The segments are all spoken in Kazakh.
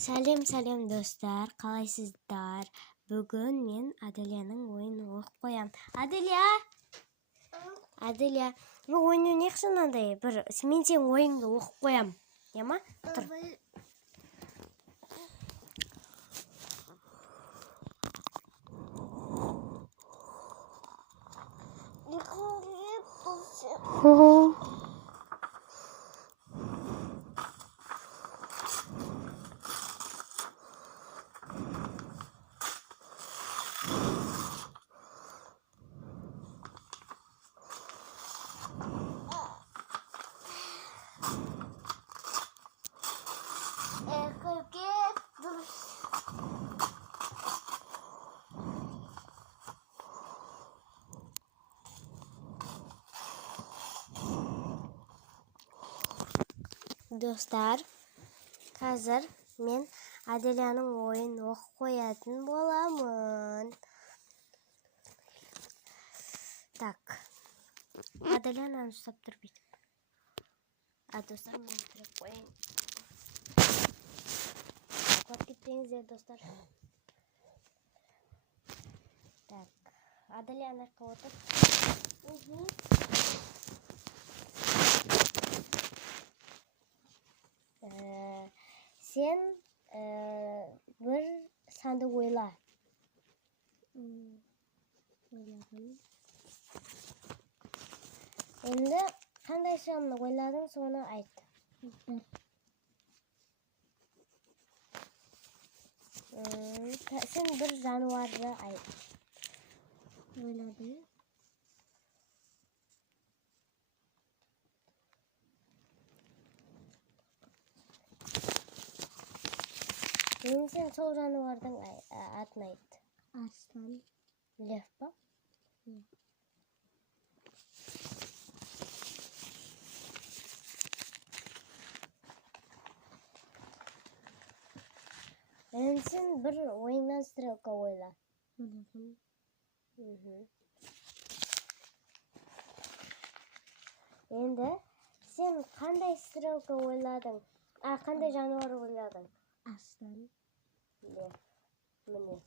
Сәлем достар, қалайсыздар? Бүгін мен Аделияның ойынын оқып қоям. Аделия, мен ойын ойнайықшы мынандай. Мен сенің ойыңды оқып қоям. Яма? Тұр. Dostlar, қазір мен Аделияның ойын оқып қоятын боламын. Так, Аделияны ұстап тұр бүйтіп. Достар, мен тұрып қойын. Құлап кетпеңіздер, достар. Так, Аделияны аяққа отыр. Сен бір санды ойла. Ойладым. Енді қандай санды ойладың, соны айт. Сен бір жануарды айт. Ойладым. Енді сен сол жануардың атын айт. Арслан. Лев па? Енді сен бір ойыннан стрелка ойла. Енді сен қандай стрелка ойладың? Қандай жануар ойладың? Aslan. Лев. Міне.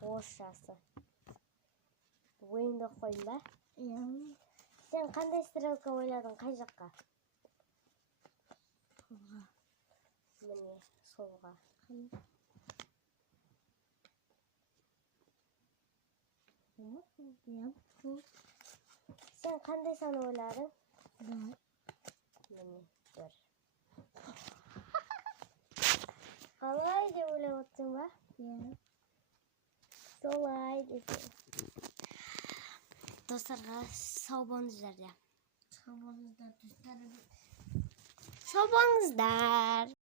Орысшасы. Ойынды қойын ба? Иә. Сен қандай стрелка ойладың? Қай жаққа? Солға. Міне, солға. Сен қандай сан ойладың? Бір. Міне, бір. Қалай деп ойлап отырсың ба? Иә. Солай десе. Достарға сау болыңыздар. Сау болыңыздар, достар. Сау болыңыздар.